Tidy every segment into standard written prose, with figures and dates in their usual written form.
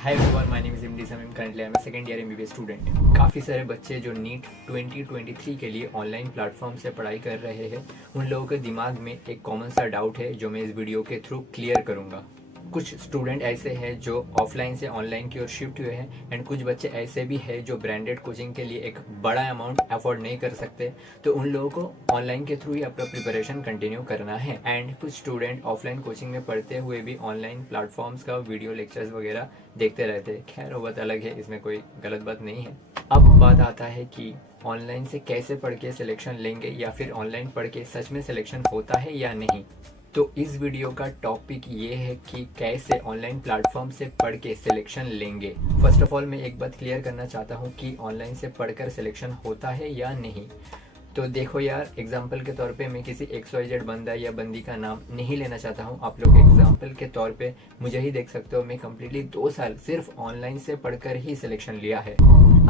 Hi everyone, my name is MD samim। Currently I am second year MBBS student. काफ़ी सारे बच्चे जो NEET 2023 के लिए ऑनलाइन प्लेटफॉर्म से पढ़ाई कर रहे हैं, उन लोगों के दिमाग में एक कॉमन सा डाउट है जो मैं इस वीडियो के थ्रू क्लियर करूंगा। कुछ स्टूडेंट ऐसे हैं जो ऑफलाइन से ऑनलाइन की ओर शिफ्ट हुए हैं एंड कुछ बच्चे ऐसे भी हैं जो ब्रांडेड कोचिंग के लिए एक बड़ा अमाउंट अफोर्ड नहीं कर सकते, तो उन लोगों को ऑनलाइन के थ्रू ही अपना प्रिपरेशन कंटिन्यू करना है। एंड कुछ स्टूडेंट ऑफलाइन कोचिंग में पढ़ते हुए भी ऑनलाइन प्लेटफॉर्म्स का वीडियो लेक्चर्स वगैरह देखते रहते हैं। खैर वो बात अलग है, इसमें कोई गलत बात नहीं है। अब बात आता है कि ऑनलाइन से कैसे पढ़ के सिलेक्शन लेंगे या फिर ऑनलाइन पढ़ के सच में सिलेक्शन होता है या नहीं। तो इस वीडियो का टॉपिक ये है कि कैसे ऑनलाइन प्लेटफॉर्म से पढ़ के सिलेक्शन लेंगे। फर्स्ट ऑफ ऑल मैं एक बात क्लियर करना चाहता हूँ कि ऑनलाइन से पढ़कर सिलेक्शन होता है या नहीं। तो देखो यार, एग्जाम्पल के तौर पे मैं किसी XYZ बंदा या बंदी का नाम नहीं लेना चाहता हूँ। आप लोग एग्जाम्पल के तौर पे मुझे ही देख सकते हो। मैं कम्प्लीटली 2 साल सिर्फ ऑनलाइन से पढ़कर ही सिलेक्शन लिया है।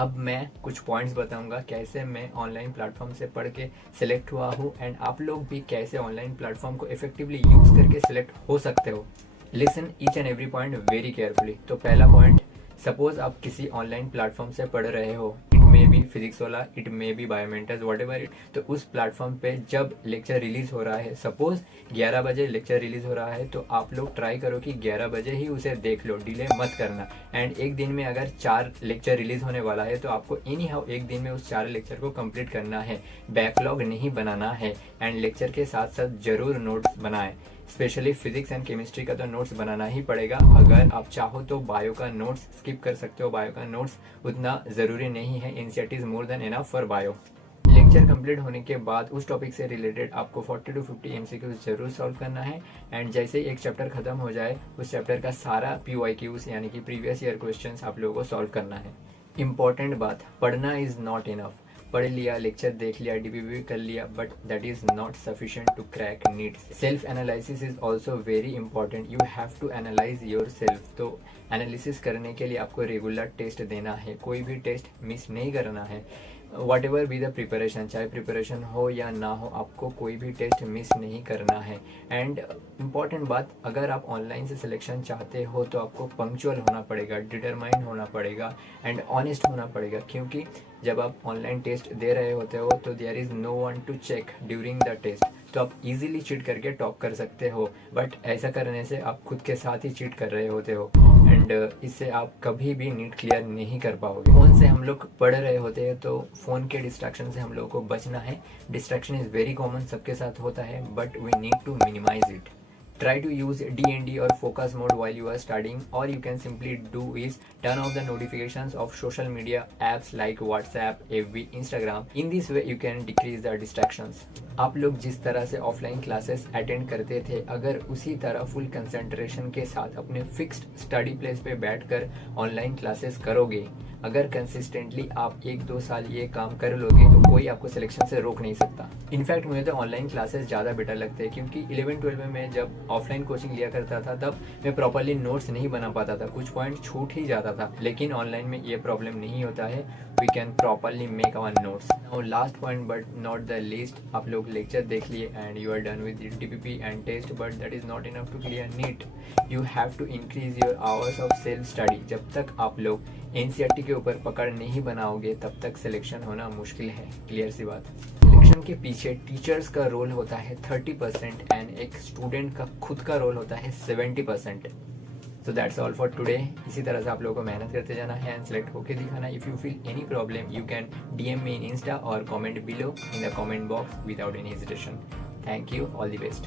अब मैं कुछ पॉइंट्स बताऊंगा कैसे मैं ऑनलाइन प्लेटफॉर्म से पढ़ के सिलेक्ट हुआ हूँ एंड आप लोग भी कैसे ऑनलाइन प्लेटफॉर्म को इफेक्टिवली यूज करके सिलेक्ट हो सकते हो। Listen each and every point very carefully. तो पहला पॉइंट, सपोज आप किसी ऑनलाइन प्लेटफॉर्म से पढ़ रहे हो, इट मे बी फिजिक्स वाला, it may be Biomentors, what ever it. तो उस प्लेटफॉर्म पे जब लेक्चर रिलीज हो रहा है, सपोज 11 बजे लेक्चर रिलीज हो रहा है, तो आप लोग ट्राई करो कि 11 बजे ही उसे देख लो, डिले मत करना। एंड एक दिन में अगर 4 लेक्चर रिलीज होने वाला है तो आपको एनी हाउ एक दिन में उस 4 लेक्चर को कंप्लीट करना है, बैकलॉग नहीं बनाना है। एंड लेक्चर के साथ साथ जरूर नोट्स बनाएं। स्पेशली फिजिक्स एंड केमिस्ट्री का तो नोट्स बनाना ही पड़ेगा। अगर आप चाहो तो बायो का नोट्स स्किप कर सकते हो, बायो का नोट्स उतना ज़रूरी नहीं है। NCERT is more than enough for bio. Lecture complete होने के बाद उस टॉपिक से रिलेटेड आपको 40 to 50 MCQs जरूर सॉल्व करना है। एंड जैसे ही एक चैप्टर खत्म हो जाए, उस चैप्टर का सारा PYQs यानी कि प्रीवियस ईयर क्वेश्चंस आप लोगों को सॉल्व करना है। इंपॉर्टेंट बात, पढ़ना इज नॉट इनफ। पढ़ लिया, लेक्चर देख लिया, DPP कर लिया, but that is not sufficient to crack NEET. Self analysis is also very important. You have to analyze yourself. तो एनालिसिस करने के लिए आपको रेगुलर टेस्ट देना है, कोई भी टेस्ट मिस नहीं करना है। What ever be the preparation, चाहे प्रिपरेशन हो या ना हो, आपको कोई भी टेस्ट मिस नहीं करना है। एंड इम्पॉर्टेंट बात, अगर आप ऑनलाइन से सिलेक्शन चाहते हो तो आपको पंक्चुअल होना पड़ेगा, डिटरमाइंड होना पड़ेगा एंड ऑनेस्ट होना पड़ेगा। क्योंकि जब आप ऑनलाइन टेस्ट दे रहे होते हो तो there is no one to check during the test. तो आप इजीली चीट करके टॉप कर सकते हो, बट ऐसा करने से आप खुद के साथ ही चीट कर रहे होते हो एंड इससे आप कभी भी नीट क्लियर नहीं कर पाओगे। फ़ोन से हम लोग पढ़ रहे होते हैं तो फ़ोन के डिस्ट्रैक्शन से हम लोगों को बचना है। डिस्ट्रैक्शन इज़ वेरी कॉमन, सबके साथ होता है, but we need to minimize it. Try to use DND or focus mode while you are studying, or you can simply do is turn off the notifications of social media apps like WhatsApp, FB, Instagram. In this way you can decrease the distractions. आप लोग जिस तरह से offline classes attend करते थे, अगर उसी तरह फुल कंसंट्रेशन के साथ अपने फिक्स्ड स्टडी प्लेस पे बैठकर ऑनलाइन क्लासेस करोगे, अगर कंसिस्टेंटली आप 1-2 साल ये काम कर लोगे तो कोई आपको सिलेक्शन से रोक नहीं सकता। इनफैक्ट मुझे तो ऑनलाइन क्लासेस ज़्यादा बेटर लगते हैं, क्योंकि 11-12 में मैं जब ऑफलाइन कोचिंग लिया करता था तब मैं प्रॉपरली नोट्स नहीं बना पाता था, कुछ पॉइंट छूट ही जाता था। लेकिन ऑनलाइन में ये प्रॉब्लम नहीं होता है, we can properly make our notes. Now last point but not the least, आप लोग लेक्चर देख लिए and you are done with DPP and test, but that is not enough to clear NEET. You have to increase your hours of self study. जब तक आप लोग NCERT के ऊपर पकड़ नहीं बनाओगे तब तक सिलेक्शन होना मुश्किल है। क्लियर सी बात। सिलेक्शन के पीछे टीचर्स का रोल होता है 30% एंड एक स्टूडेंट का खुद का रोल होता है 70%। So that's all for today. इसी तरह से आप लोगों को मेहनत करते जाना है एंड सेलेक्ट होके दिखाना। If you feel any problem you can DM me in Insta or comment below in the comment box without any hesitation. Thank you, all the best.